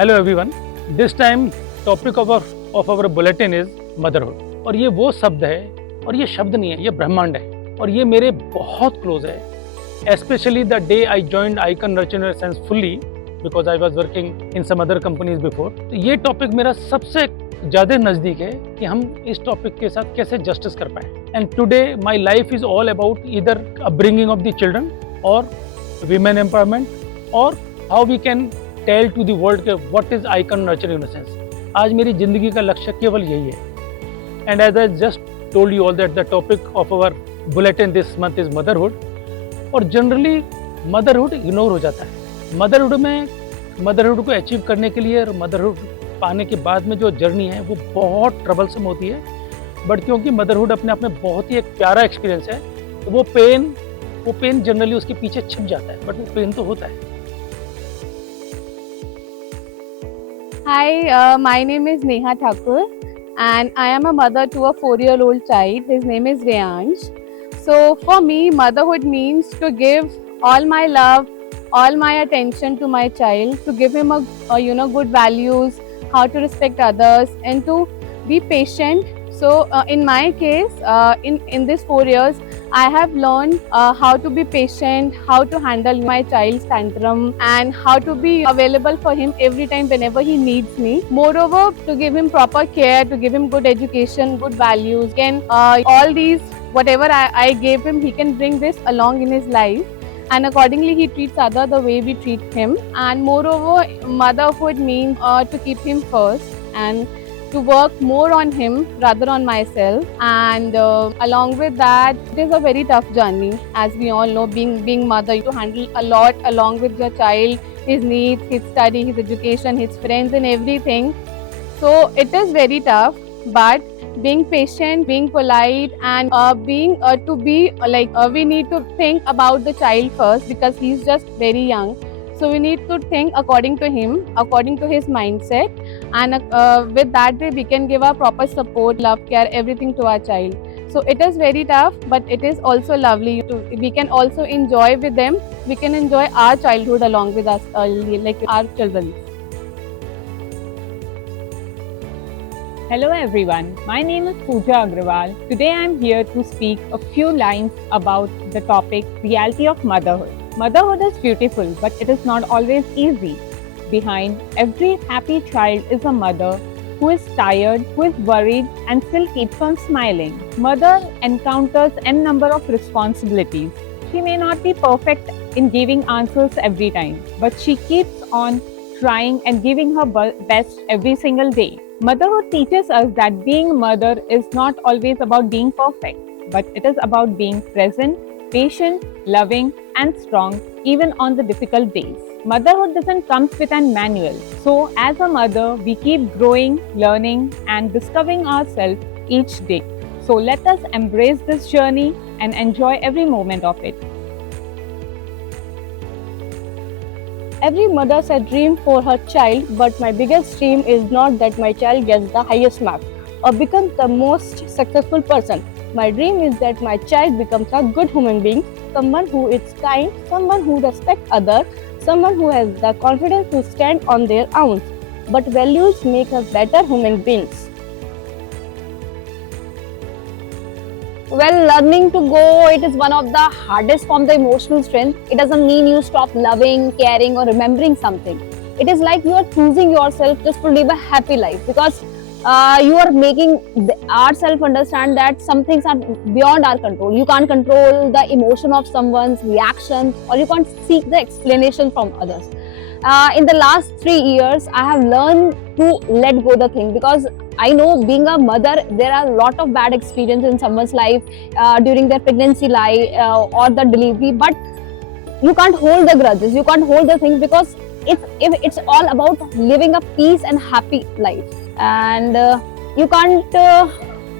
Hello everyone, this time topic of our bulletin is motherhood. और ये वो शब्द है, और ये शब्द नहीं है, ये ब्रह्मांड है, और ये मेरे बहुत क्लोज है। Specially the day I joined Icon Nurture since fully because I was working in some other companies before. तो ये टॉपिक मेरा सबसे ज़्यादा नज़दीक है कि हम इस टॉपिक के साथ कैसे जस्टिस कर पाएँ। And today my life is all about either upbringing of the children और वीमेन एम्पावरमेंट और how we can tell to the world के what is icon nurture innocence. आज मेरी जिंदगी का लक्ष्य केवल यही है। And as I just told you all that the topic of our bulletin this month is motherhood. और जनरली मदरहुड इग्नोर हो जाता है। मदरहुड को अचीव करने के लिए और मदरहुड पाने के बाद में जो जर्नी है वो बहुत ट्रबलसम होती है। बट क्योंकि मदरहुड अपने आप में बहुत ही एक प्यारा एक्सपीरियंस है, तो वो पेन जनरली उसके पीछे छिप जाता है, बट वो पेन तो होता है। Hi, my name is Neha Thakur and I am a mother to a 4-year-old child. His name is Reyansh. So for me, motherhood means to give all my love, all my attention to my child, to give him a good values, how to respect others and to be patient. So in my case, in these 4 years, I have learned how to be patient, how to handle my child's tantrum, and how to be available for him every time whenever he needs me. Moreover, to give him proper care, to give him good education, good values. All these, whatever I gave him, he can bring this along in his life. And accordingly, he treats others the way we treat him. And moreover, motherhood means to keep him first and to work more on him rather on myself. And along with that, it is a very tough journey. As we all know, being mother, you handle a lot along with your child, his needs, his study, his education, his friends and everything. So it is very tough, but being patient, being polite, and we need to think about the child first because he's just very young. So we need to think according to him, according to his mindset, and with that way we can give our proper support, love, care, everything to our child. So it is very tough, but it is also lovely. We can also enjoy with them. We can enjoy our childhood along with us, like our children. Hello everyone, my name is Pooja Agrawal. Today I am here to speak a few lines about the topic reality of motherhood. Motherhood is beautiful, but it is not always easy. Behind every happy child is a mother who is tired, who is worried, and still keeps on smiling. Mother encounters n number of responsibilities. She may not be perfect in giving answers every time, but she keeps on trying and giving her best every single day. Motherhood teaches us that being mother is not always about being perfect, but it is about being present, patient, loving, and strong even on the difficult days. Motherhood doesn't come with a manual. So as a mother, we keep growing, learning, and discovering ourselves each day. So let us embrace this journey and enjoy every moment of it. Every mother has a dream for her child, but my biggest dream is not that my child gets the highest mark or becomes the most successful person. My dream is that my child becomes a good human being, someone who is kind, someone who respects others, someone who has the confidence to stand on their own. But values make us better human beings. Well, learning to go, it is one of the hardest forms of emotional strength. It doesn't mean you stop loving, caring, or remembering something. It is like you are choosing yourself just to live a happy life because you are making ourselves understand that some things are beyond our control. You can't control the emotion of someone's reactions, or you can't seek the explanation from others. In the last 3 years, I have learned to let go the thing because I know being a mother, there are a lot of bad experience in someone's life during their pregnancy life or the delivery, but you can't hold the grudges, you can't hold the things because it's all about living a peace and happy life. And you can't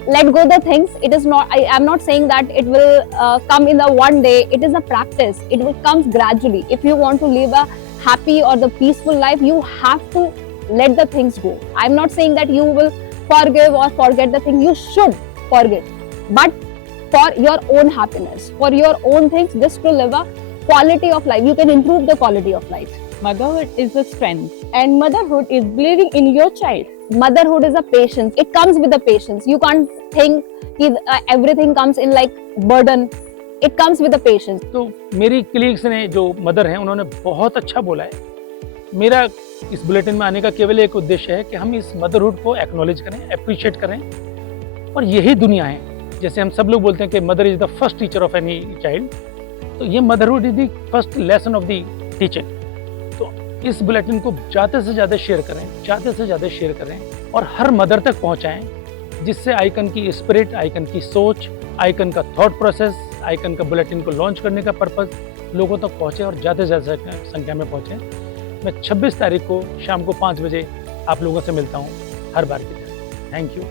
let go the things. It is not, I am not saying that it will come in the one day. It is a practice. It will come gradually. If you want to live a happy or the peaceful life, you have to let the things go. I am not saying that you will forgive or forget the thing. You should forgive, but for your own happiness, for your own things, just to live a quality of life. You can improve the quality of life. Motherhood is a strength. And motherhood is believing in your child. Motherhood is a patience. It comes with the patience. You can't think everything comes in like burden. It comes with the patience. तो मेरी colleagues ने जो mother हैं उन्होंने बहुत अच्छा बोला है। मेरा इस बुलेटिन में आने का केवल एक उद्देश्य है कि हम इस मदरहुड को एक्नॉलेज करें, अप्रिशिएट करें, और यही दुनिया है। जैसे हम सब लोग बोलते हैं कि mother is the first teacher of any child, तो ये motherhood is the first lesson of the teaching. तो इस बुलेटिन को ज़्यादा से ज़्यादा शेयर करें, ज़्यादा से ज़्यादा शेयर करें और हर मदर तक पहुंचाएं, जिससे आइकन की स्पिरिट, आइकन की सोच, आइकन का थॉट प्रोसेस, आइकन का बुलेटिन को लॉन्च करने का पर्पस लोगों तक पहुंचे और ज़्यादा से ज़्यादा संख्या में पहुंचे। मैं 26 तारीख को शाम को 5 बजे आप लोगों से मिलता हूं हर बार की तरह। Thank you.